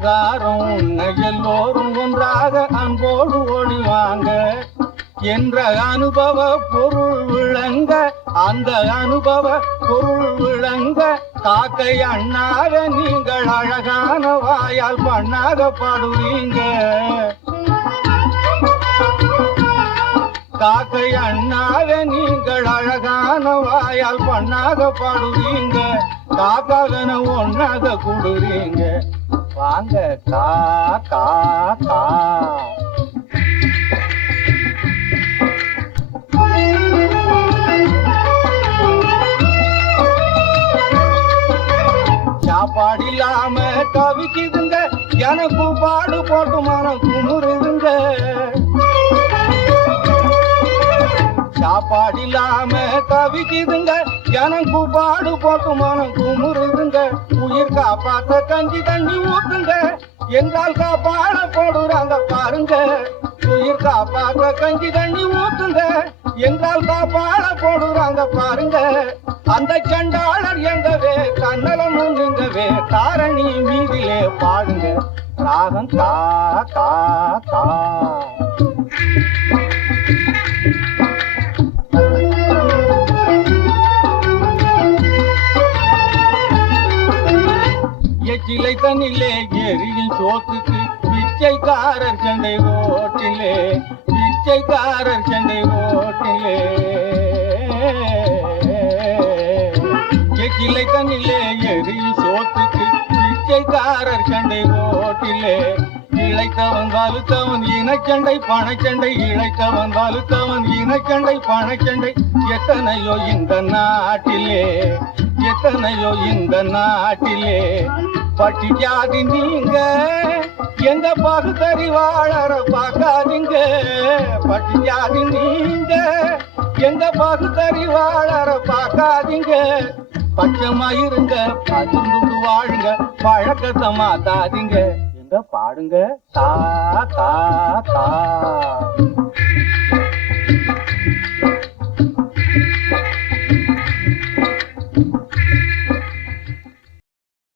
ஆகாரம் உன்னை எல்லோரும் ஒன்றாக அன்போடு ஒழிவாங்க என்ற அனுபவ பொருள் விளங்க அந்த அனுபவ பொருள் விளங்க காக்கை அண்ணாக நீங்கள் அழகான வாயால் பண்ணாக பாடுவீங்க காக்கை அண்ணாக நீங்கள் அழகான வாயால் பண்ணாக பாடுவீங்க காக்காகன ஒன்னாக கூடுறீங்க வாங்க கா கா கா சாப்பாடு இல்லாம தவிக்குதுங்க எனக்கு பாடு போட்டு மனம் குமுறுதுங்க சாப்பாடு இல்லாம தவிக்குதுங்க எனக்கு பாடு போட்டு மனம் குமுறுதுங்க உயிர் காப்பாத்த கஞ்சி தண்ணி ஊத்துங்க எங்கால் காப்பாட போடுறாங்க பாருங்க உயிர் காப்பாத்த கஞ்சி தண்ணி ஊத்துங்க எங்கால் காப்பாட போடுறாங்க பாருங்க அந்த சண்டாளர் எங்கவே கண்ணலம் நீங்கவே தாரணி மீதிலே பாடுங்க ராகம் கா கா கா எச்சிலை தண்ணிலே எரியும் சோத்துக்கு பிச்சைக்காரர் சண்டை ஓட்டிலே பிச்சைக்காரர் சண்டை ஓட்டிலே எச்சிலை தண்ணிலே எரியும் சோத்துக்கு பிச்சைக்காரர் சண்டை ஓட்டிலே இழைத்தவன் வலுத்தவன் இனச்சண்டை பணச்சண்டை இழைத்தவன் வலுத்தவன் இனச்சண்டை பணச்சண்டை எத்தனையோ இந்த நாட்டிலே எத்தனையோ இந்த நாட்டிலே பட்டி ஜாதி நீங்க எங்க பகுத்தறிவாளர பார்க்காதீங்க பட்டி ஜாதி நீங்க எங்க பகுத்தறிவாளர பார்க்காதீங்க பச்சமா இருங்க பசுந்து வாழுங்க பழக்கத்தை மாத்தாதீங்க எங்க பாடுங்க தா தா தா